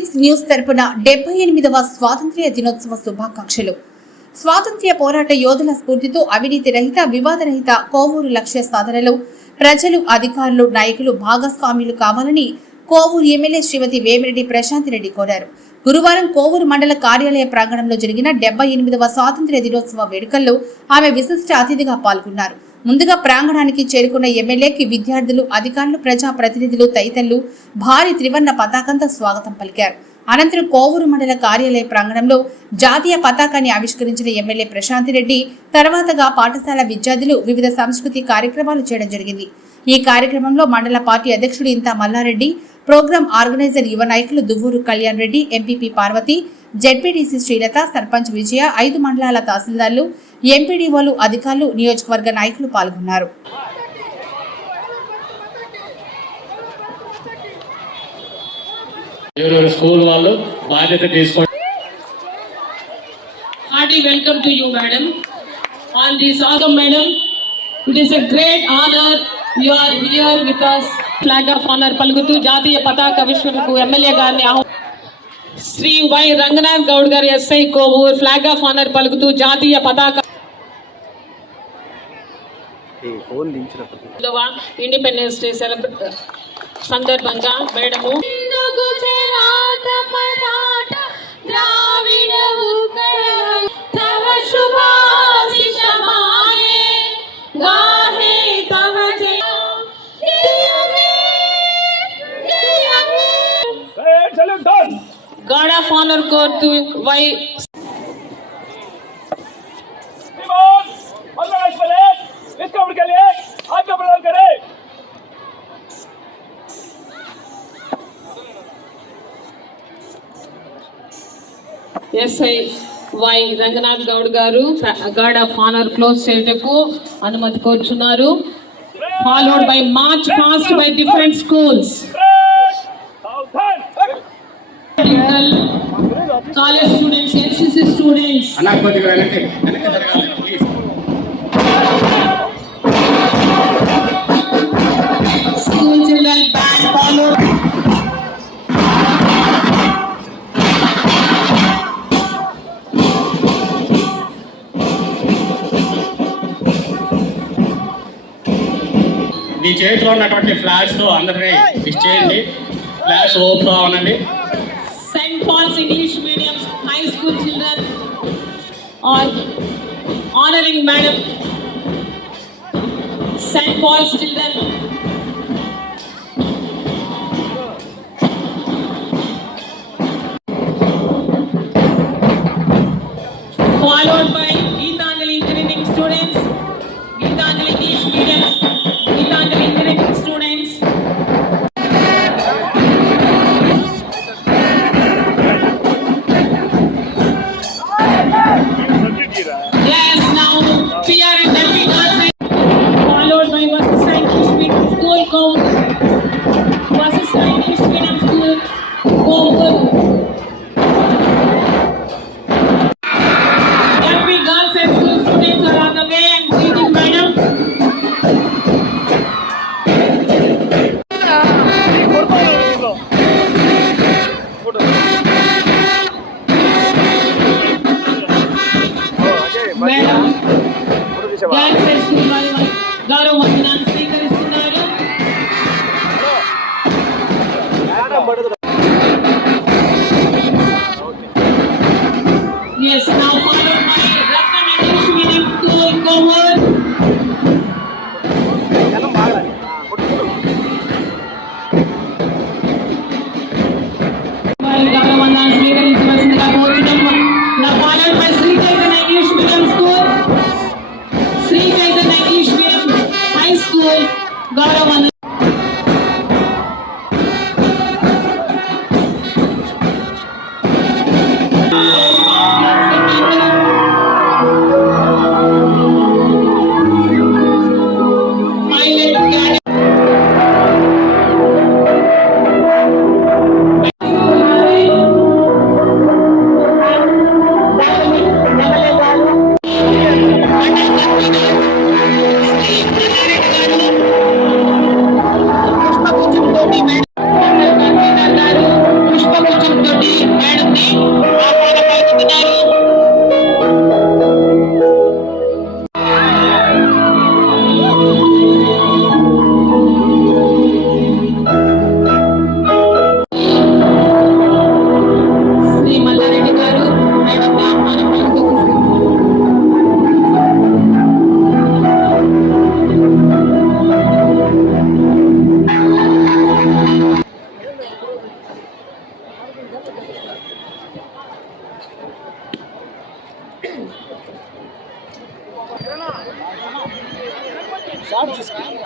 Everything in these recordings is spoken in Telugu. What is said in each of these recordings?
సిక్స్ న్యూస్ తరపున డెబ్బై ఎనిమిదవ స్వాతంత్ర్య దినోత్సవ శుభాకాంక్షలు. స్వాతంత్ర్య పోరాట యోధుల స్ఫూర్తితో అవినీతి రహిత వివాదరహిత కోవూరు లక్ష్య సాధనలో ప్రజలు అధికారులు నాయకులు భాగస్వాములు కావాలని కోవూరు ఎమ్మెల్యే శ్రీమతి వేమిరెడ్డి ప్రశాంత్ రెడ్డి కోరారు. గురువారం కోవూరు మండల కార్యాలయ ప్రాంగణంలో జరిగిన డెబ్బై ఎనిమిదవ స్వాతంత్ర్య దినోత్సవ వేడుకల్లో ఆమె విశిష్ట అతిథిగా పాల్గొన్నారు. ముందుగా ప్రాంగణానికి చేరుకున్న ఎమ్మెల్యేకి విద్యార్థులు అధికారులు ప్రజా ప్రతినిధులు తదితరులు భారీ త్రివర్ణ పతాకంతో స్వాగతం పలికారు. అనంతరం కోవూరు మండల కార్యాలయ ప్రాంగణంలో జాతీయ పతాకాన్ని ఆవిష్కరించిన ఎమ్మెల్యే ప్రశాంత్ రెడ్డి తర్వాతగా పాఠశాల విద్యార్థులు వివిధ సంస్కృతి కార్యక్రమాలు చేయడం జరిగింది. ఈ కార్యక్రమంలో మండల పార్టీ అధ్యక్షుడు ఇంతా మల్లారెడ్డి ప్రోగ్రాం ఆర్గనైజర్ యువ నాయకులు దువ్వూరు కళ్యాణ్ రెడ్డి ఎంపీపీ పార్వతి జెడ్పీటీసీ శ్రీలత సర్పంచ్ విజయ ఐదు మండలాల తహసీల్దార్లు ఎంపీడీఓలు అధికారులు నియోజకవర్గ నాయకులు పాల్గొన్నారు స్కూల్ వాళ్ళు బాధ్యత తీసుకోండి. On this autumn, madam, it is a great honor you are here with us. Flag of honor పలుకుతూ జాతీయ పతాక విశ్వకు ఎమ్మెల్యే గారిని శ్రీ వై రంగనాథ్ గౌడ్ గారి SI Kovur flag of honour పలుకుతూ జాతీయ పతాక ఇండిపెండెన్స్ డే సెలబ్రేట్ సందర్భంగా madam guard of honour core Y SI Y Ranganath Goud garu guard of honour close చేయటకు అనుమతి కోరుచున్నారు. Followed by march fast by different schools international college students NCC students అలా కొద్దిగా వెళ్ళండి వెనక జరగాలి ప్లీజ్ మీ చేతిలో ఉన్నటువంటి ఫ్లాష్ అందరినీ ఫిక్స్ చేయండి. ఫ్లాష్ ఓపెన్ అవునండి falls English medium high school children are honoring Madam St. Paul's children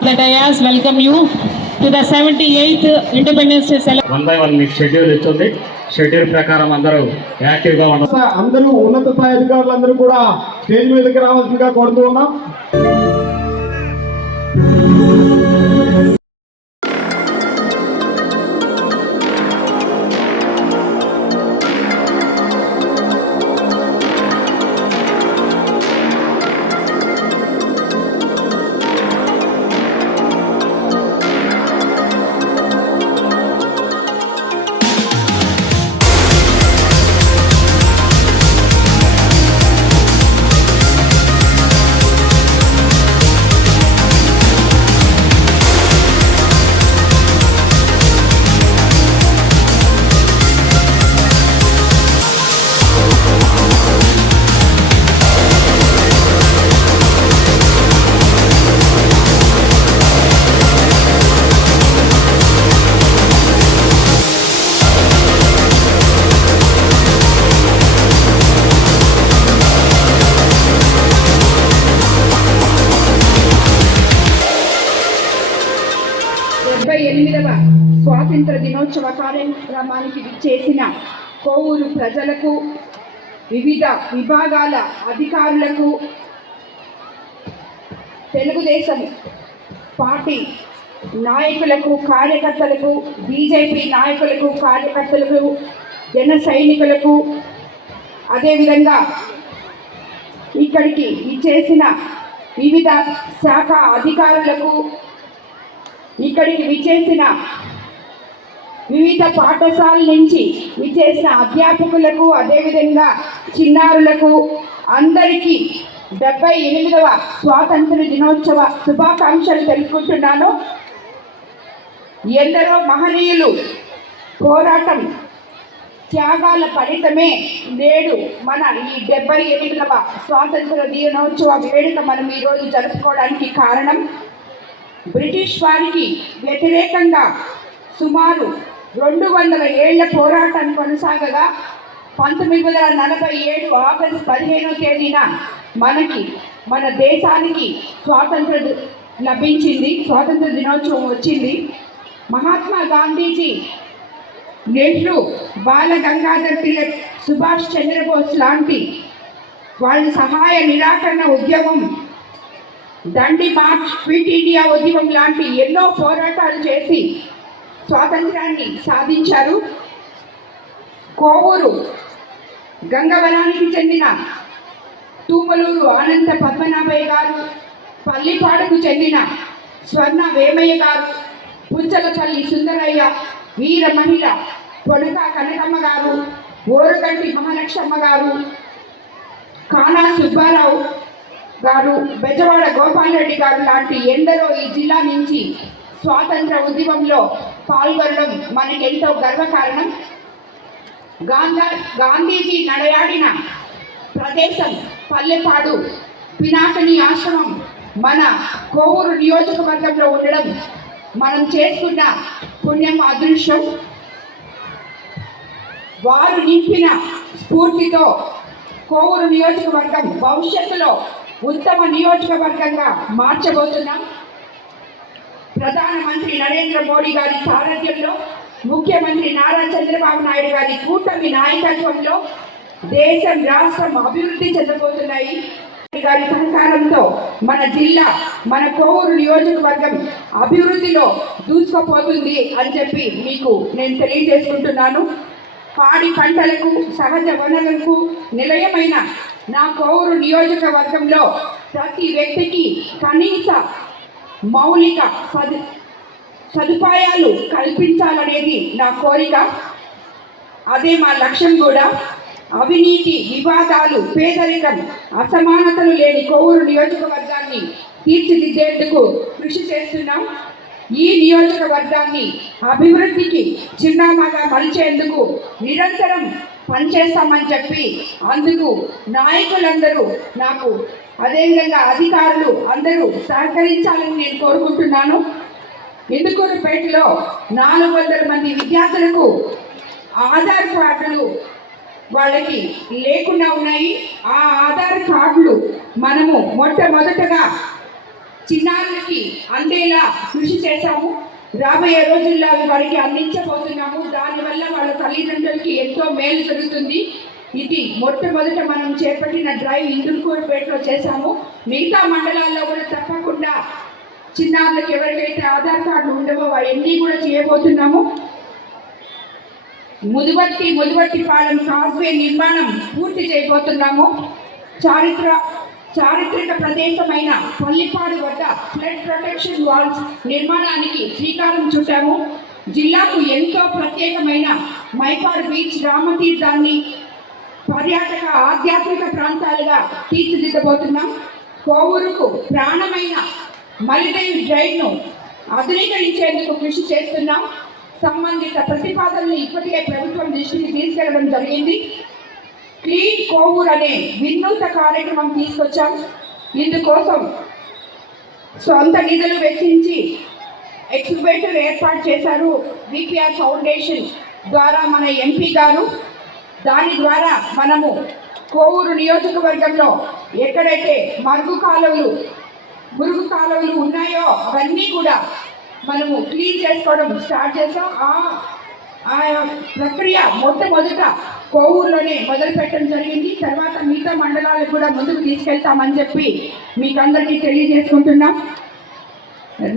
That I ask welcome you to the 78th Independence Day one by one one మీకు షెడ్యూల్ ఇస్తుంది షెడ్యూల్ ప్రకారం అందరూ యాక్టివ్గా ఉన్నారు అందరూ ఉన్నత స్థాయి అధికారులందరూ కూడా స్టేజ్ మీదకి రావాల్సిందిగా కోరుతూ ఉన్నాం. స్వాతంత్ర దినోత్సవ కార్యక్రమానికి చేసిన కోవూరు ప్రజలకు వివిధ విభాగాల అధికారులకు తెలుగుదేశం పార్టీ నాయకులకు కార్యకర్తలకు బీజేపీ నాయకులకు కార్యకర్తలకు జన సైనికులకు అదేవిధంగా ఇక్కడికి ఇచ్చేసిన వివిధ శాఖ అధికారులకు ఇక్కడికి విచ్చేసిన వివిధ పాఠశాల నుంచి విచ్చేసిన అధ్యాపకులకు అదేవిధంగా చిన్నారులకు అందరికీ డెబ్బై ఎనిమిదవ స్వాతంత్ర దినోత్సవ శుభాకాంక్షలు తెలుపుకుంటున్నాను. ఎందరో మహనీయులు పోరాటం త్యాగాల ఫలితమే నేడు మన ఈ డెబ్బై ఎనిమిదవ స్వాతంత్ర దినోత్సవ వేడుక మనం ఈరోజు జరుపుకోవడానికి కారణం. బ్రిటిష్ వారికి వ్యతిరేకంగా సుమారు రెండు వందల ఏళ్ళ పోరాటం కొనసాగగా పంతొమ్మిది వందల నలభై ఏడు ఆగస్టు పదిహేనో తేదీన మనకి మన దేశానికి స్వాతంత్ర లభించింది స్వాతంత్ర దినోత్సవం వచ్చింది. మహాత్మా గాంధీజీ నెహ్రూ బాల గంగాధర్ తిలక్ సుభాష్ చంద్రబోస్ లాంటి వాళ్ళ సహాయ నిరాకరణ ఉద్యమం దండి మార్చ్ క్విట్ ఇండియా ఉద్యమం లాంటి ఎన్నో పోరాటాలు చేసి స్వాతంత్రాన్ని సాధించారు. కోవూరు గంగవనానికి చెందిన తూమలూరు ఆనంద పద్మనాభయ్య గారు పల్లిపాడుకు చెందిన స్వర్ణ వేమయ్య గారు పుంచలపల్లి సుందరయ్య వీర మహిళ పొడుక కనకమ్మ గారు ఓరగంటి మహాలక్ష్మ గారు కానా సుబ్బారావు గారు బెజవాడ గోపాల్ రెడ్డి గారు లాంటి ఎందరో ఈ జిల్లా నుంచి స్వాతంత్ర ఉద్యమంలో పాల్గొనడం మనకెంతో గర్వకారణం. గాంధా గాంధీజీ నడయాడిన ప్రదేశం పల్లెపాడు పినాకని ఆశ్రమం మన కోవూరు నియోజకవర్గంలో ఉండడం మనం చేసుకున్న పుణ్యం అదృశ్యం. వారు నింపిన స్ఫూర్తితో కోవూరు నియోజకవర్గం భవిష్యత్తులో ఉత్తమ నియోజకవర్గంగా మార్చబోతున్నాం. ప్రధానమంత్రి నరేంద్ర మోడీ గారి సారథ్యంలో ముఖ్యమంత్రి నారా చంద్రబాబు నాయుడు గారి కూటమి నాయకత్వంలో దేశం రాష్ట్రం అభివృద్ధి చెందబోతున్నాయి. గారి సహకారంతో మన జిల్లా మన కోవూరు నియోజకవర్గం అభివృద్ధిలో దూసుకుపోతుంది అని చెప్పి మీకు నేను తెలియజేసుకుంటున్నాను. పాడి పంటలకు సహజ వనరులకు నిలయమైన నా కోవూరు నియోజకవర్గంలో ప్రతి వ్యక్తికి కనీస మౌలిక సదు సదుపాయాలు కల్పించాలనేది నా కోరిక. అదే మా లక్ష్యం కూడా. అవినీతి వివాదాలు పేదరికం అసమానతలు లేని కొవ్వూరు నియోజకవర్గాన్ని తీర్చిదిద్దేందుకు కృషి చేస్తున్నాం. ఈ నియోజకవర్గాన్ని అభివృద్ధికి చిరునామాగా మలిచేందుకు నిరంతరం పనిచేస్తామని చెప్పి అందుకు నాయకులందరూ నాకు అదేవిధంగా అధికారులు అందరూ సహకరించాలని నేను కోరుకుంటున్నాను. ఇందుకూరుపేటలో నాలుగు వందల మంది విద్యార్థులకు ఆధార్ కార్డులు వాళ్ళకి లేకుండా ఉన్నాయి. ఆ ఆధార్ కార్డులు మనము మొట్టమొదటగా చిన్నారులకి అందేలా కృషి చేశాము. రాబోయే రోజుల్లో వారికి అందించబోతున్నాము. దానివల్ల వాళ్ళ తల్లిదండ్రులకి ఎంతో మేలు జరుగుతుంది. ఇది మొట్టమొదట మనం చేపట్టిన డ్రైవ్ ఇందుకూరుపేటలో చేశాము. మిగతా మండలాల్లో కూడా తప్పకుండా చిన్నారులకు ఎవరికైతే ఆధార్ కార్డు ఉండవో అవన్నీ కూడా చేయబోతున్నాము. ముదువర్తి ముదువర్తి పాలెం కాజ్వే నిర్మాణం పూర్తి చేయబోతున్నాము. చారిత్ర చారిత్రక ప్రదేశమైన పల్లిపాడు వద్ద ఫ్లడ్ ప్రొటెక్షన్ వాల్స్ నిర్మాణానికి శ్రీకారం చుట్టాము. జిల్లాకు ఎంతో ప్రత్యేకమైన మైపాడు బీచ్ రామతీర్థాన్ని పర్యాటక ఆధ్యాత్మిక ప్రాంతాలుగా తీర్చిదిద్దబోతున్నాం. కోవూరుకు ప్రాణమైన మలిదేవి డ్రైవ్ను ఆధునీకరించేందుకు కృషి చేస్తున్నాం. సంబంధిత ప్రతిపాదనలు ఇప్పటికే ప్రభుత్వం దృష్టికి తీసుకెళ్ళడం జరిగింది. క్లీన్ కోవూర్ అనే వినూత కార్యక్రమం తీసుకొచ్చాం. ఇందుకోసం సొంత నిధులు వెచ్చించి ఎక్స్బేటర్ ఏర్పాటు చేశారు. విపిఆర్ ఫౌండేషన్ ద్వారా మన ఎంపీ గారు దాని ద్వారా మనము కోవూరు నియోజకవర్గంలో ఎక్కడైతే మరుగు కాలువలు మురుగు కాలువలు ఉన్నాయో అవన్నీ కూడా మనము క్లీన్ చేసుకోవడం స్టార్ట్ చేసాం ఆ ఆ ప్రక్రియ మొట్టమొదట కోవూరులోనే మొదలు పెట్టడం జరిగింది. తర్వాత మిగతా మండలాలకు కూడా ముందుకు తీసుకెళ్తామని చెప్పి మీకు అందరికీ తెలియజేసుకుంటున్నాం.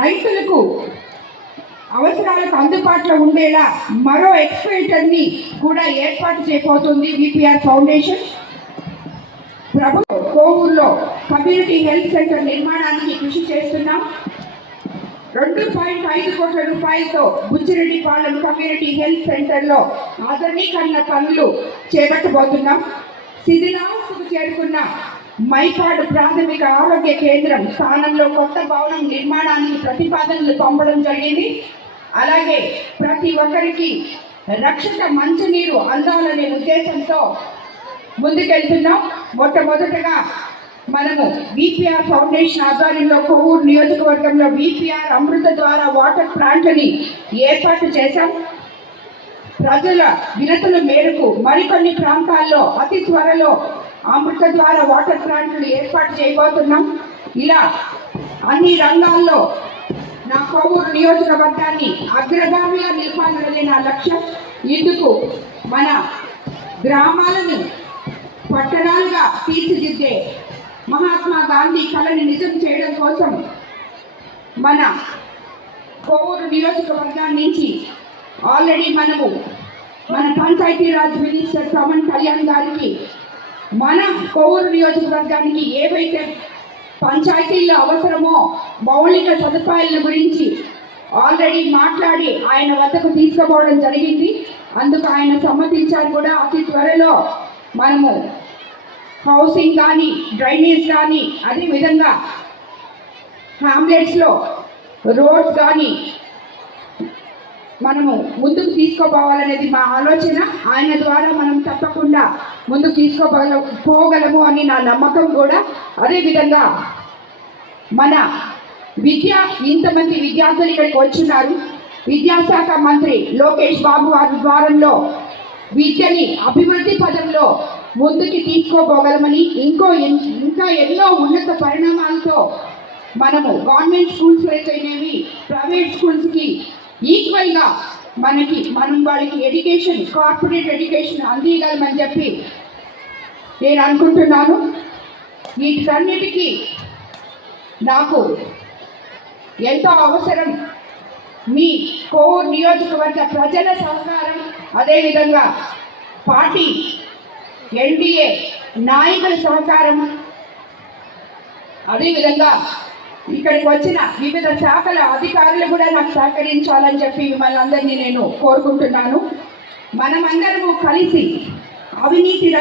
రైతులకు అవసరాలకు అందుబాటులో ఉండేలా మరో ఎక్స్పైటర్ని కూడా ఏర్పాటు చేయబోతుంది విపిఆర్ ఫౌండేషన్. ప్రభు కోవూరులో కమ్యూనిటీ హెల్త్ సెంటర్ నిర్మాణానికి కృషి చేస్తున్నాం. రెండు పాయింట్ ఐదు కోట్ల రూపాయలతో బుచ్చిరెడ్డిపాలెం కమ్యూనిటీ హెల్త్ సెంటర్లో ఆధునీకరణ పనులు చేపట్టబోతున్నాం. శిథిలావస్థకు చేరుకున్న మైపాడు ప్రాథమిక ఆరోగ్య కేంద్రం స్థానంలో కొత్త భవనం నిర్మాణానికి ప్రతిపాదనలు పంపడం జరిగింది. అలాగే ప్రతి ఒక్కరికి రక్షిత మంచినీరు అందాలనే ఉద్దేశంతో ముందుకెళ్తున్నాం. మొట్టమొదటగా మనము విపిఆర్ ఫౌండేషన్ ఆధ్వర్యంలో కొవ్వూరు నియోజకవర్గంలో విపిఆర్ అమృత ద్వారా వాటర్ ప్లాంట్ని ఏర్పాటు చేశాం. ప్రజల వినతుల మేరకు మరికొన్ని ప్రాంతాల్లో అతి త్వరలో అమృత ద్వారా వాటర్ ప్లాంట్లు ఏర్పాటు చేయబోతున్నాం. ఇలా అన్ని రంగాల్లో నా కోవూరు నియోజకవర్గాన్ని అగ్రగామిగా నిలపాలన్నది నా లక్ష్యం. ఇందుకు మన గ్రామాలను పట్టణాలుగా తీర్చిదిద్దే మహాత్మా గాంధీ కళని నిజం చేయడం కోసం మన కోవూరు నియోజకవర్గం నుంచి ఆల్రెడీ మనము మన పంచాయతీరాజ్ మినిస్టర్ పవన్ కళ్యాణ్ గారికి మన కోవూరు నియోజకవర్గానికి ఏవైతే పంచాయతీల్లో అవసరం మౌలిక సదుపాయాల గురించి ఆల్రెడీ మాట్లాడి ఆయన వద్దకు తీసుకుపోవడం జరిగింది. అందుకు ఆయన సమ్మతించారు కూడా. అతి త్వరలో మనము హౌసింగ్ కానీ డ్రైనేజ్ కానీ అదే విధంగా హ్యామ్లెట్స్లో రోడ్స్ కానీ మనము ముందుకు తీసుకోపోవాలనేది మా ఆలోచన. ఆయన ద్వారా మనం తప్పకుండా ముందుకు తీసుకోగల పోగలము అని నా నమ్మకం కూడా. అదేవిధంగా మన విద్య ఇంతమంది విద్యార్థులు ఇక్కడికి వచ్చున్నారు. విద్యాశాఖ మంత్రి లోకేష్ బాబు వారి ద్వారంలో విద్యని అభివృద్ధి పదంలో ముందుకి తీసుకోపోగలమని ఇంకో ఎన్- ఇంకా ఎన్నో ఉన్నత పరిణామాలతో మనము గవర్నమెంట్ స్కూల్స్ అయితేనేవి ప్రైవేట్ స్కూల్స్కి ఈక్వల్గా మనకి మనం వాళ్ళకి ఎడ్యుకేషన్ కార్పొరేట్ ఎడ్యుకేషన్ అందియగలమని చెప్పి నేను అనుకుంటున్నాను. వీటన్నిటికీ నాకు ఎంతో అవసరం. మీ కోర్ నియోజకవర్గ ప్రజల సహకారం అదేవిధంగా పార్టీ ఎన్డీఏ నాయకుల సహకారం. అదేవిధంగా ఇక్కడికి వచ్చిన వివిధ శాఖల అధికారులు కూడా నాకు సహకరించాలని చెప్పి మిమ్మల్ని అందరినీ నేను కోరుకుంటున్నాను. మనమందరము కలిసి అవినీతి